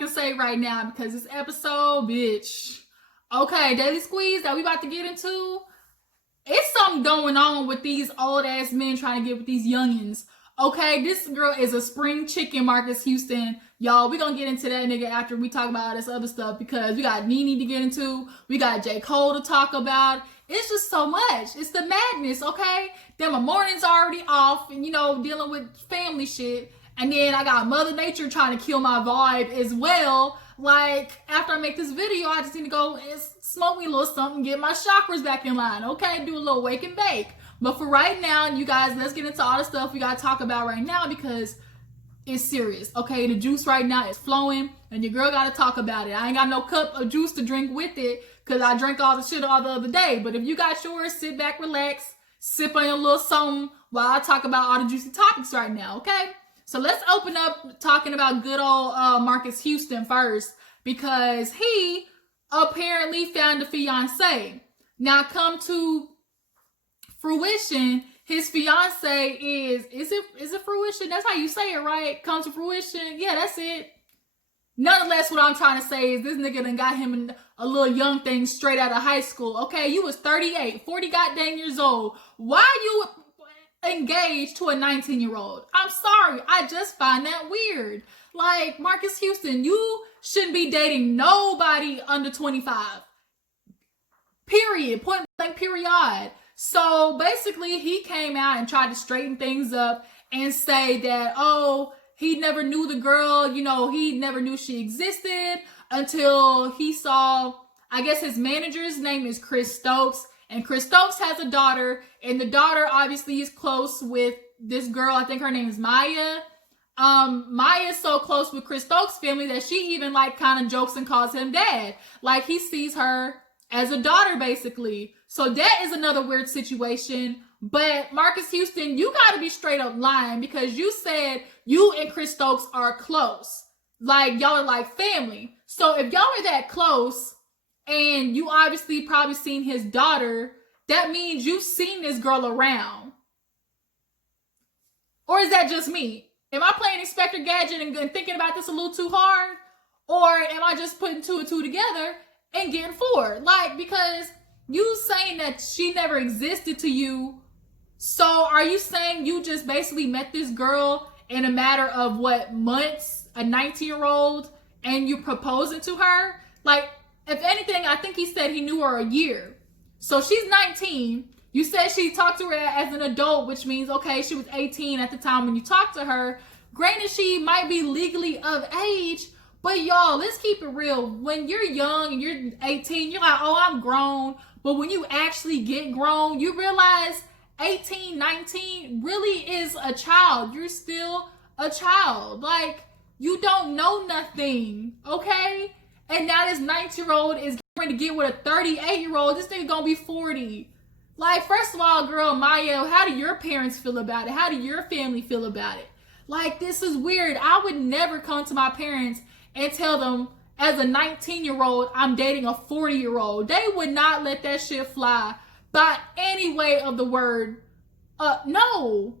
can say right now because this episode, bitch. Okay, Daily Squeeze that we about to get into. It's something going on with these old ass men trying to get with these youngins. Okay, this girl is a spring chicken, Marques Houston. Y'all, we gonna get into that nigga after we talk about all this other stuff because we got Nene to get into. We got Jcole to talk about. It's just so much. It's the madness, okay? Then my morning's already off and, dealing with family shit. And then I got Mother Nature trying to kill my vibe as well. Like, after I make this video, I just need to go and smoke me a little something, get my chakras back in line, okay? Do a little wake and bake. But for right now, you guys, let's get into all the stuff we gotta talk about right now because it's serious, okay? The juice right now is flowing, and your girl gotta talk about it. I ain't got no cup of juice to drink with it because I drank all the shit all the other day. But if you got yours, sit back, relax, sip on your little something while I talk about all the juicy topics right now, okay? So let's open up talking about good old Marques Houston first because he apparently found a fiance. Now come to fruition, his fiance is it fruition? That's how you say it, right? Come to fruition. Yeah, that's it. Nonetheless, what I'm trying to say is this nigga done got him a little young thing straight out of high school. Okay, you was 38, 40 goddamn years old. Why you engaged to a 19-year-old? I'm sorry, I just find that weird. Like, Marques Houston, you shouldn't be dating nobody under 25. Period. Point blank period. So basically he came out and tried to straighten things up and say that, oh, he never knew the girl, he never knew she existed until he saw, I guess his manager's name is Chris Stokes. And Chris Stokes has a daughter, and the daughter obviously is close with this girl. I think her name is Maya. Maya is so close with Chris Stokes' family that she even kind of jokes and calls him dad. Like he sees her as a daughter basically. So that is another weird situation. But Marques Houston, you got to be straight up lying because you said you and Chris Stokes are close. Like y'all are like family. So if y'all are that close, and you obviously probably seen his daughter, that means you've seen this girl around. Or is that just me? Am I playing Inspector Gadget and thinking about this a little too hard? Or am I just putting two and two together and getting four? Like, because you saying that she never existed to you. So are you saying you just basically met this girl in a matter of months, a 19-year-old, and you proposing to her? Like, if anything, I think he said he knew her a year. So she's 19. You said she talked to her as an adult, which means, okay, she was 18 at the time when you talked to her. Granted, she might be legally of age, but y'all, let's keep it real. When you're young and you're 18, you're like, oh, I'm grown. But when you actually get grown, you realize 18, 19 really is a child. You're still a child. Like, you don't know nothing, okay? And now this 19-year-old is going to get with a 38-year-old. This nigga gonna be 40. Like, first of all, girl, Maya, how do your parents feel about it? How do your family feel about it? Like, this is weird. I would never come to my parents and tell them, as a 19-year-old, I'm dating a 40-year-old. They would not let that shit fly by any way of the word. No.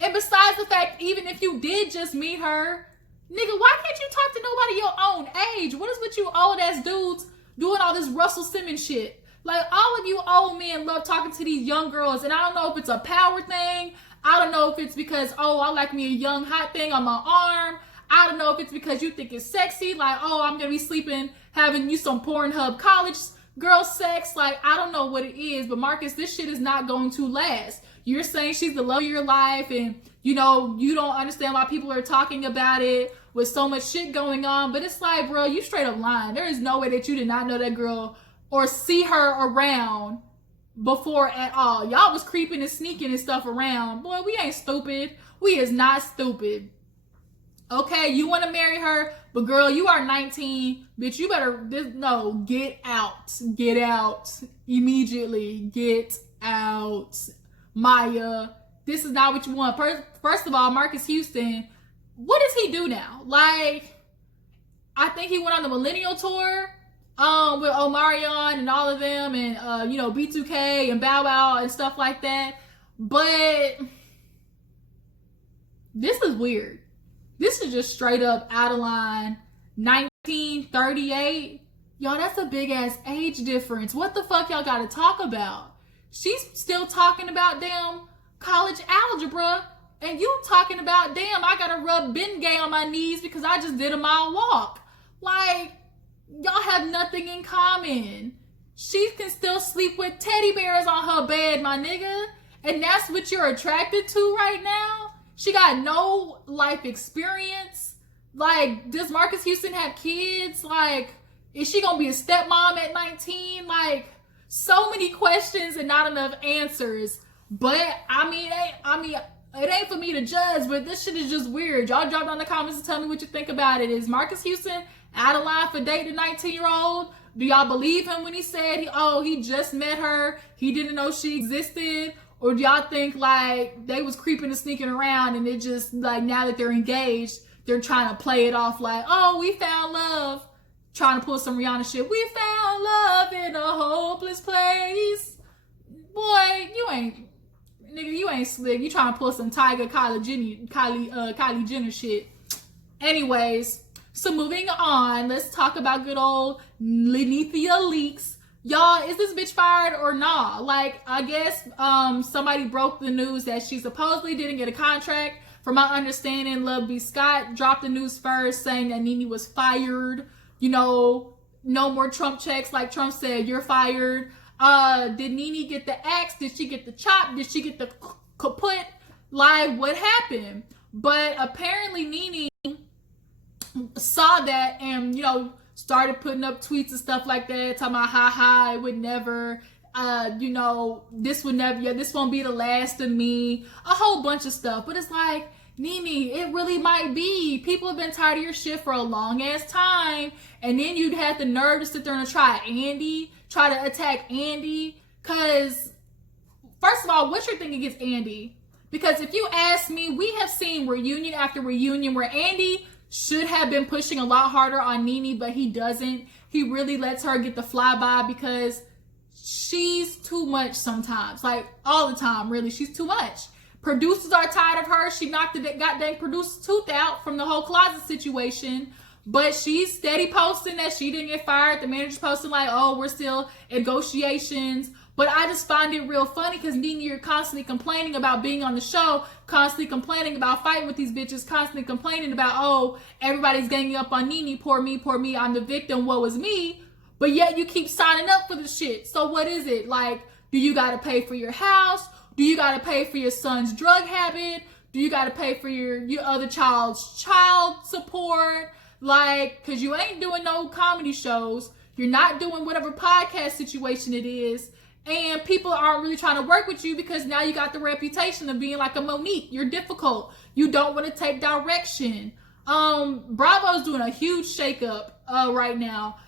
And besides the fact, even if you did just meet her, nigga, why can't you talk to nobody your own age? What is with you old ass dudes doing all this Russell Simmons shit? Like, all of you old men love talking to these young girls, and I don't know if it's a power thing. I don't know if it's because, oh, I like me a young hot thing on my arm. I don't know if it's because you think it's sexy. Like, oh, I'm gonna be sleeping, having you some Pornhub college girl sex. Like, I don't know what it is, but Marques, this shit is not going to last. You're saying she's the love of your life, and you don't understand why people are talking about it with so much shit going on. But it's like, bro, you straight up lying. There is no way that you did not know that girl or see her around before at all. Y'all was creeping and sneaking and stuff around. Boy, we ain't stupid. We is not stupid. Okay, you want to marry her, but girl, you are 19. Bitch, you better, get out. Get out immediately. Get out. Maya, this is not what you want. First of all, Marques Houston, what does he do now? Like, I think he went on the Millennial Tour with Omarion and all of them, and B2K and Bow Wow and stuff like that. But this is weird. This is just straight up out of line. 1938. Y'all, that's a big ass age difference. What the fuck y'all gotta talk about? She's still talking about damn college algebra, and you talking about damn I gotta rub Bengay on my knees because I just did a mile walk. Like, y'all have nothing in common. She can still sleep with teddy bears on her bed, my nigga, and that's what you're attracted to right now? She got no life experience. Like, does Marques Houston have kids? Like, is she gonna be a stepmom at 19? Like, so many questions and not enough answers. But I mean, it ain't for me to judge, but this shit is just weird. Y'all drop down in the comments and tell me what you think about it. Is Marques Houston out of line for dating a 19-year-old? Do y'all believe him when he said he just met her, he didn't know she existed? Or do y'all think like they was creeping and sneaking around and it just like now that they're engaged, they're trying to play it off like, oh, we found love? Trying to pull some Rihanna shit. We found love in a hopeless place. Boy, you ain't slick. You trying to pull some Kylie Jenner shit. Anyways, so moving on, let's talk about good old Lenethia Leaks. Y'all, is this bitch fired or not? Like, I guess somebody broke the news that she supposedly didn't get a contract. From my understanding, Love B. Scott dropped the news first saying that Nene was fired. You know, no more Trump checks. Like Trump said, you're fired. Did Nene get the axe? Did she get the chop? Did she get the kaput? Like, what happened? But apparently Nene saw that and, you know, started putting up tweets and stuff like that, talking about ha, it would never, you know, this won't be the last of me, a whole bunch of stuff. But it's like, Nene, it really might be. People have been tired of your shit for a long ass time, and then you'd have the nerve to sit there and try to attack Andy. Cause first of all, what's your thing against Andy? Because if you ask me, we have seen reunion after reunion where Andy should have been pushing a lot harder on Nene, but he doesn't. He really lets her get the flyby because she's too much sometimes. Like, all the time, really. She's too much. Producers are tired of her. She knocked the goddamn producer's tooth out from the whole closet situation. But she's steady posting that she didn't get fired. The manager's posting like, oh, we're still in negotiations. But I just find it real funny because Nene, you're constantly complaining about being on the show, constantly complaining about fighting with these bitches, constantly complaining about, oh, everybody's ganging up on Nene, poor me, I'm the victim, woe is me. But yet you keep signing up for the shit. So what is it? Like, do you got to pay for your house? Do you got to pay for your son's drug habit? Do you got to pay for your other child's child support? Like, because you ain't doing no comedy shows. You're not doing whatever podcast situation it is. And people aren't really trying to work with you because now you got the reputation of being like a Monique. You're difficult. You don't want to take direction. Bravo's doing a huge shakeup right now.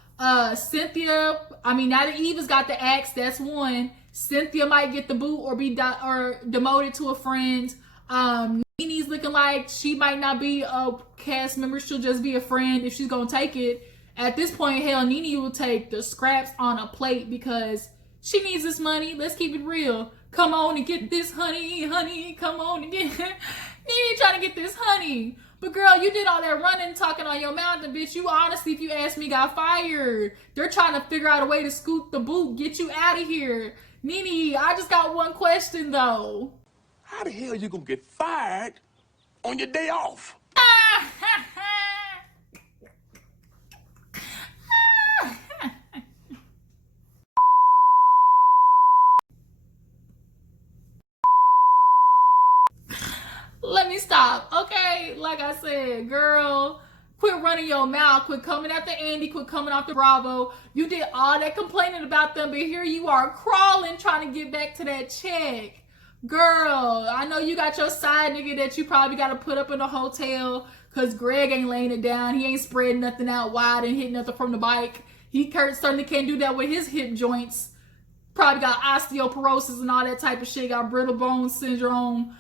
Cynthia, I mean, now that Eva's got the axe, that's one. Cynthia might get the boot or be demoted to a friend. Nene's looking like she might not be a cast member. She'll just be a friend if she's going to take it. At this point, hell, Nene will take the scraps on a plate because she needs this money. Let's keep it real. Come on and get this honey. Come on and get Nene trying to get this honey. But girl, you did all that running, talking on your mountain, bitch. You honestly, if you ask me, got fired. They're trying to figure out a way to scoop the boot, get you out of here. Nene, I just got one question though. How the hell you gonna get fired on your day off? Let me stop, okay? Like I said, girl, quit running your mouth. Quit coming after Andy. Quit coming after Bravo. You did all that complaining about them, but here you are crawling trying to get back to that check. Girl, I know you got your side nigga that you probably got to put up in a hotel because Greg ain't laying it down. He ain't spreading nothing out wide and hitting nothing from the bike. He certainly can't do that with his hip joints. Probably got osteoporosis and all that type of shit. Got brittle bone syndrome.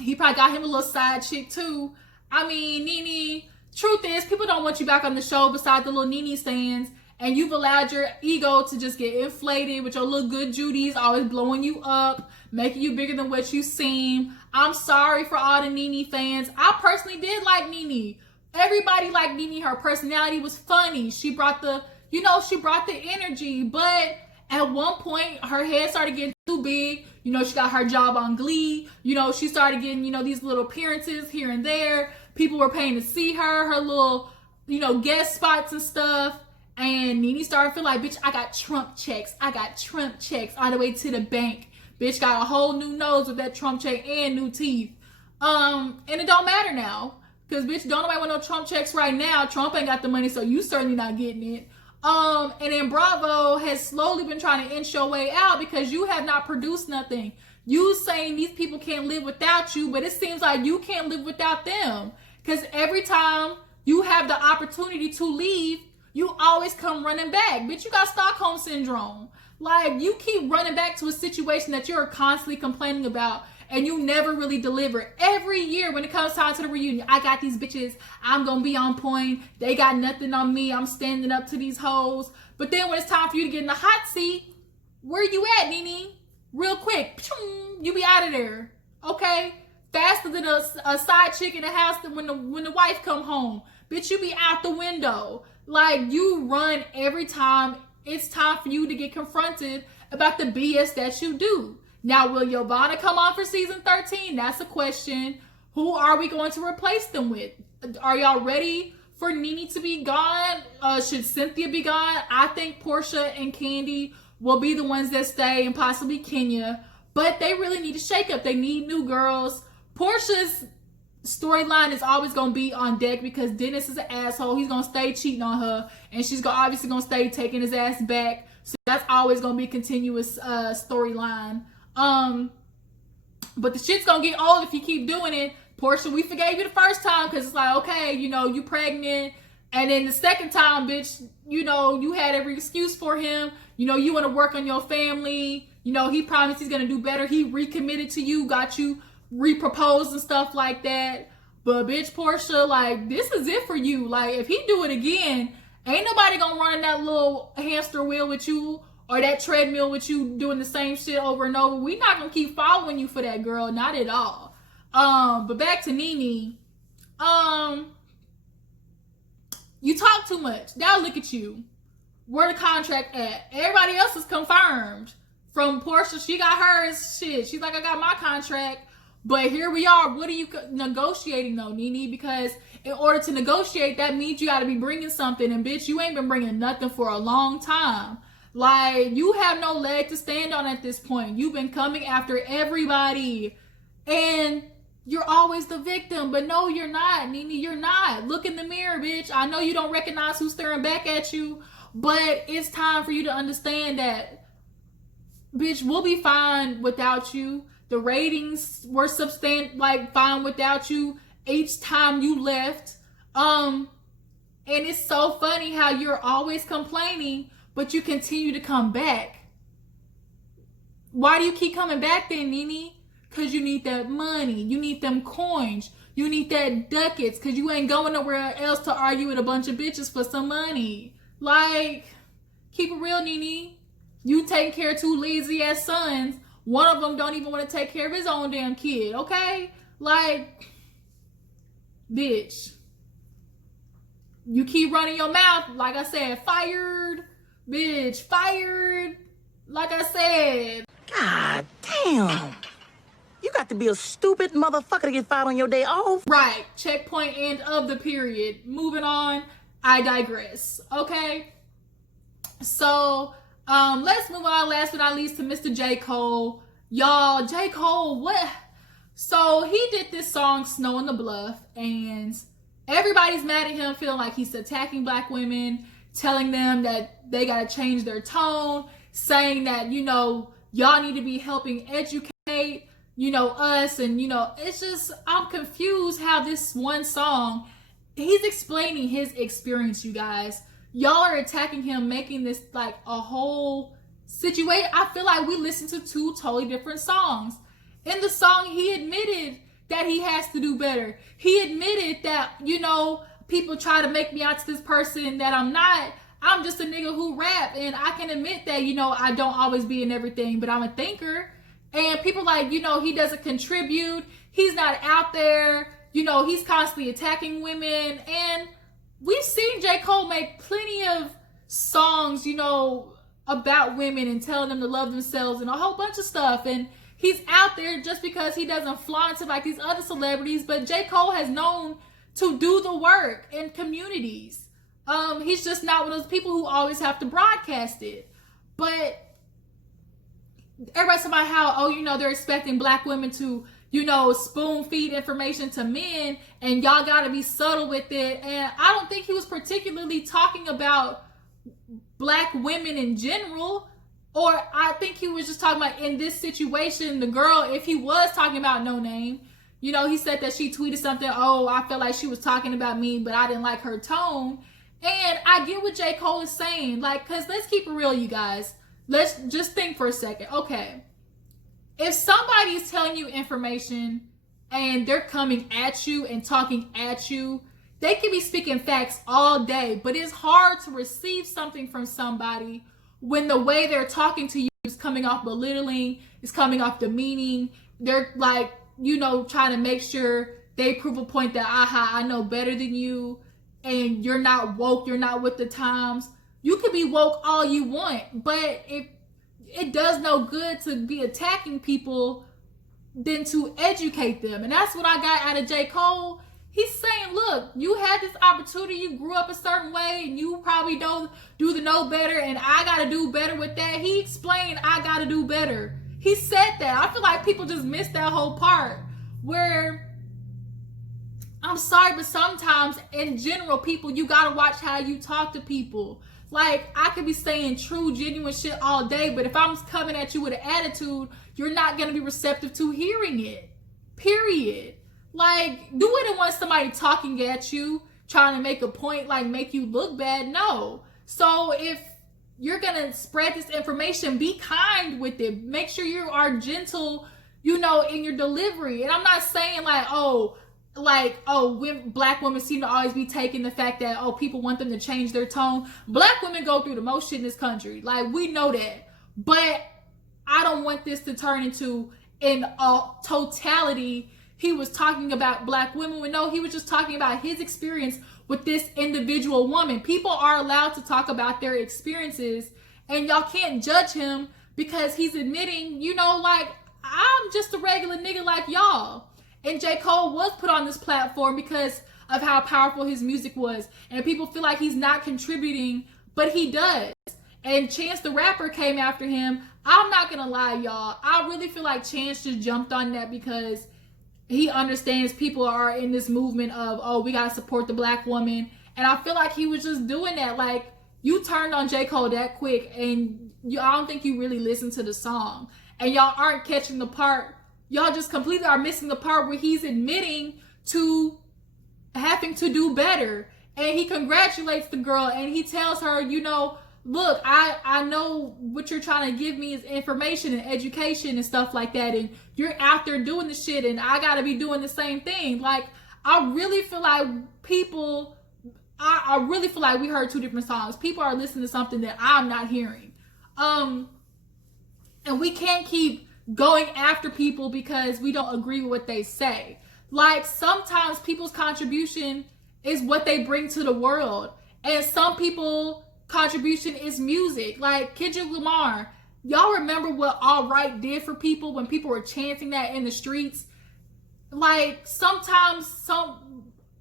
He probably got him a little side chick too. I mean, Nene, truth is, people don't want you back on the show besides the little Nene stands. And you've allowed your ego to just get inflated with your little good Judies always blowing you up, making you bigger than what you seem. I'm sorry for all the Nene fans. I personally did like Nene, Everybody liked Nene. Her personality was funny. She brought the energy. But at one point, her head started getting too big. She got her job on Glee. She started getting, these little appearances here and there. People were paying to see her little, guest spots and stuff. And Nene started feeling like, bitch, I got Trump checks. I got Trump checks all the way to the bank. Bitch got a whole new nose with that Trump check and new teeth. And it don't matter now. Because, bitch, don't nobody want no Trump checks right now. Trump ain't got the money, so you certainly not getting it. And then Bravo has slowly been trying to inch your way out because you have not produced nothing. You saying these people can't live without you, but it seems like you can't live without them. Because every time you have the opportunity to leave, you always come running back. Bitch, you got Stockholm Syndrome. Like, you keep running back to a situation that you're constantly complaining about, and you never really deliver. Every year when it comes time to the reunion, I got these bitches. I'm going to be on point. They got nothing on me. I'm standing up to these hoes. But then when it's time for you to get in the hot seat, where you at, Nene? Real quick. You be out of there. Okay? Faster than a side chick in the house when the wife come home. Bitch, you be out the window. Like, you run every time it's time for you to get confronted about the BS that you do. Now, will Yovana come on for season 13? That's a question. Who are we going to replace them with? Are y'all ready for Nene to be gone? Should Cynthia be gone? I think Portia and Candy will be the ones that stay, and possibly Kenya. But they really need a shakeup. They need new girls. Portia's storyline is always going to be on deck because Dennis is an asshole. He's going to stay cheating on her, and she's obviously going to stay taking his ass back. So that's always going to be a continuous storyline. But the shit's gonna get old if you keep doing it. Portia, we forgave you the first time because it's like, okay, you pregnant. And then the second time, bitch, you had every excuse for him. You want to work on your family. He promised he's gonna do better. He recommitted to you, got you reproposed and stuff like that. But bitch, Portia, like, this is it for you. Like, if he do it again, ain't nobody gonna run in that little hamster wheel with you or that treadmill with you doing the same shit over and over. We not gonna keep following you for that, girl. Not at all. But back to Nene. You talk too much. Now look at you. Where the contract at? Everybody else is confirmed. From Portia, she got hers. Shit. She's like, I got my contract. But here we are. What are you negotiating though, Nene? Because in order to negotiate, that means you gotta be bringing something. And bitch, you ain't been bringing nothing for a long time. Like, you have no leg to stand on at this point. You've been coming after everybody. And you're always the victim. But no, you're not, Nene. You're not. Look in the mirror, bitch. I know you don't recognize who's staring back at you. But it's time for you to understand that, bitch, we'll be fine without you. The ratings were fine without you each time you left. And it's so funny how you're always complaining, but you continue to come back. Why do you keep coming back then, Nene? Because you need that money. You need them coins. You need that ducats because you ain't going nowhere else to argue with a bunch of bitches for some money. Like, keep it real, Nene. You taking care of two lazy ass sons. One of them don't even want to take care of his own damn kid, okay? Like, bitch. You keep running your mouth, like I said, fired. Bitch, fired. Like I said. God damn. You got to be a stupid motherfucker to get fired on your day off. Right. Checkpoint, end of the period. Moving on. I digress. Okay? So, let's move on, last but not least, to Mr. Jcole. Y'all, Jcole, what? So, he did this song, Snow on the Bluff, and everybody's mad at him, feeling like he's attacking black women, telling them that they gotta change their tone, saying that, y'all need to be helping educate, us, and, it's just, I'm confused how this one song, he's explaining his experience, you guys. Y'all are attacking him, making this like a whole situation. I feel like we listened to two totally different songs. In the song, he admitted that he has to do better. He admitted that, people try to make me out to this person that I'm not. I'm just a nigga who rap, and I can admit that, I don't always be in everything, but I'm a thinker. And people like, he doesn't contribute. He's not out there, you know, he's constantly attacking women. And we've seen J. Cole make plenty of songs, you know, about women and telling them to love themselves and a whole bunch of stuff. And he's out there just because he doesn't flaunt it like these other celebrities. But J. Cole has known to do the work in communities. He's just not one of those people who always have to broadcast it. But everybody's talking about how, oh, you know, they're expecting black women to, you know, spoon feed information to men, and y'all gotta be subtle with it. And I don't think he was particularly talking about black women in general, or I think he was just talking about in this situation, the girl, if he was talking about NoName, you know, he said that she tweeted something, oh, I felt like she was talking about me, but I didn't like her tone. And I get what J. Cole is saying, like, because let's keep it real, you guys. Let's just think for a second. Okay, if somebody is telling you information and they're coming at you and talking at you, they can be speaking facts all day, but it's hard to receive something from somebody when the way they're talking to you is coming off belittling, is coming off demeaning. They're like, you know, trying to make sure they prove a point that, aha, I know better than you, and you're not woke, you're not with the times. You can be woke all you want, but if it does no good to be attacking people than to educate them. And that's what I got out of J. Cole. He's saying, look, you had this opportunity, you grew up a certain way, and you probably don't do the know better, and I gotta do better with that. He explained, I gotta do better. He said that. I feel like people just missed that whole part where, I'm sorry, but sometimes in general, people, you gotta watch how you talk to people. Like, I could be saying true, genuine shit all day, but if I'm coming at you with an attitude, you're not gonna be receptive to hearing it. Period. Like, you wouldn't want somebody talking at you, trying to make a point, like make you look bad. No. So if you're gonna spread this information, be kind with it. Make sure you are gentle, you know, in your delivery. And I'm not saying like, black women seem to always be taking the fact that, oh, people want them to change their tone. Black women go through the most shit in this country. Like, we know that. But I don't want this to turn into, in a totality, he was talking about black women. No, he was just talking about his experience with this individual woman. People are allowed to talk about their experiences, and y'all can't judge him because he's admitting, you know, like, I'm just a regular nigga like y'all. And J. Cole was put on this platform because of how powerful his music was. And people feel like he's not contributing, but he does. And Chance the Rapper came after him. I'm not gonna lie, y'all. I really feel like Chance just jumped on that because he understands people are in this movement of, oh, we gotta support the black woman. And I feel like he was just doing that. Like, you turned on J. Cole that quick, and I don't think you really listened to the song. And y'all aren't catching the part. Y'all just completely are missing the part where he's admitting to having to do better. And he congratulates the girl, and he tells her, you know, look, I know what you're trying to give me is information and education and stuff like that. And you're out there doing the shit, and I got to be doing the same thing. Like, I really feel like people, I really feel like we heard two different songs. People are listening to something that I'm not hearing. And we can't keep going after people because we don't agree with what they say. Like, sometimes people's contribution is what they bring to the world, and some people contribution is music. Like Kendrick Lamar, y'all remember what All Right did for people when people were chanting that in the streets? Like, sometimes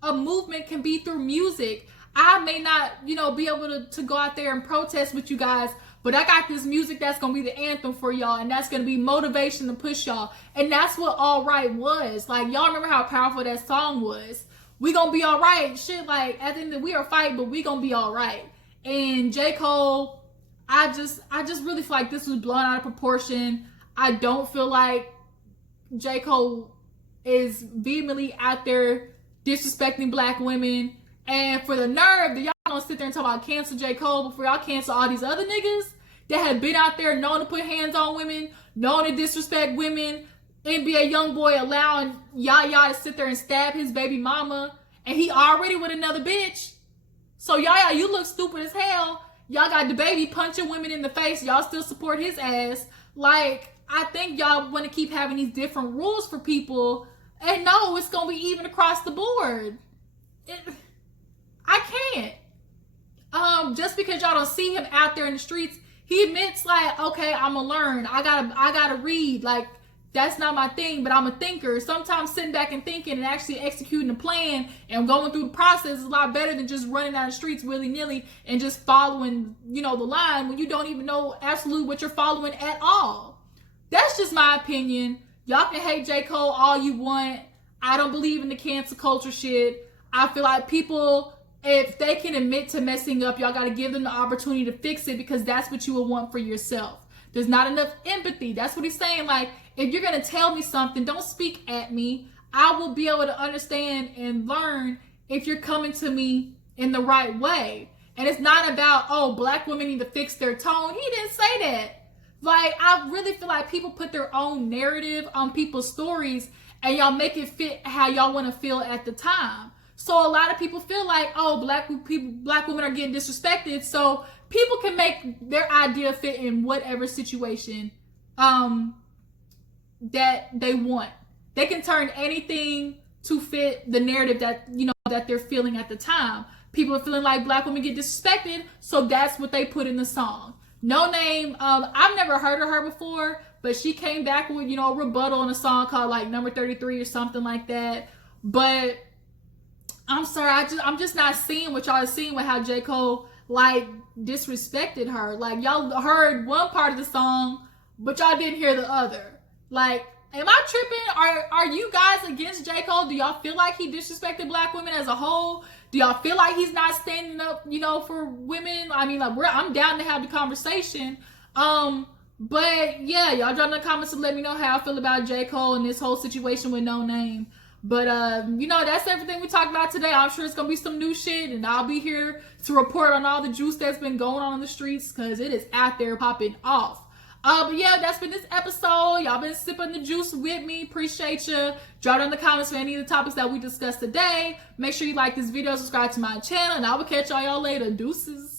a movement can be through music. I may not, you know, be able to go out there and protest with you guys, but I got this music that's going to be the anthem for y'all, and that's going to be motivation to push y'all. And that's what All Right was. Like, y'all remember how powerful that song was. We going to be all right. Shit, like, at the end of the day, we are fighting, but we going to be all right. And J. Cole, I just really feel like this was blown out of proportion. I don't feel like J. Cole is vehemently out there disrespecting black women. And for the nerve that y'all don't sit there and talk about cancel J. Cole before y'all cancel all these other niggas that have been out there known to put hands on women, known to disrespect women. NBA YoungBoy allowing Yaya to sit there and stab his baby mama, and he already with another bitch. So Yaya, you look stupid as hell. Y'all got the baby punching women in the face. Y'all still support his ass. Like, I think y'all want to keep having these different rules for people And no, it's gonna be even across the board. I can't. Just because y'all don't see him out there in the streets, he admits like, okay, I'm gonna learn. I gotta read. Like, that's not my thing, but I'm a thinker. Sometimes sitting back and thinking and actually executing a plan and going through the process is a lot better than just running down the streets willy-nilly and just following, the line when you don't even know absolutely what you're following at all. That's just my opinion. Y'all can hate Jcole all you want. I don't believe in the cancel culture shit. I feel like people, if they can admit to messing up, y'all got to give them the opportunity to fix it, because that's what you will want for yourself. There's not enough empathy. That's what he's saying. Like, if you're going to tell me something, don't speak at me. I will be able to understand and learn if you're coming to me in the right way. And it's not about, oh, black women need to fix their tone. He didn't say that. Like, I really feel like people put their own narrative on people's stories and y'all make it fit how y'all want to feel at the time. So a lot of people feel like, oh, black women are getting disrespected, so people can make their idea fit in whatever situation that they want. They can turn anything to fit the narrative that that they're feeling at the time. People are feeling like black women get disrespected, so that's what they put in the song. NoName, I've never heard of her before, but she came back with a rebuttal in a song called like Number 33 or something like that. But I'm sorry, I'm just not seeing what y'all are seeing with how Jcole like disrespected her. Like, y'all heard one part of the song, but y'all didn't hear the other. Like, am I tripping? Are you guys against Jcole? Do y'all feel like he disrespected black women as a whole? Do y'all feel like he's not standing up, for women? I mean, like, I'm down to have the conversation. But yeah, y'all drop in the comments and let me know how I feel about Jcole and this whole situation with NoName. But that's everything we talked about today. I'm sure it's gonna be some new shit, and I'll be here to report on all the juice that's been going on in the streets, because it is out there popping off. But yeah, that's been this episode. Y'all been sipping the juice with me. Appreciate you. Drop down in the comments for any of the topics that we discussed today. Make sure you like this video, subscribe to my channel, and I will catch y'all later. Deuces.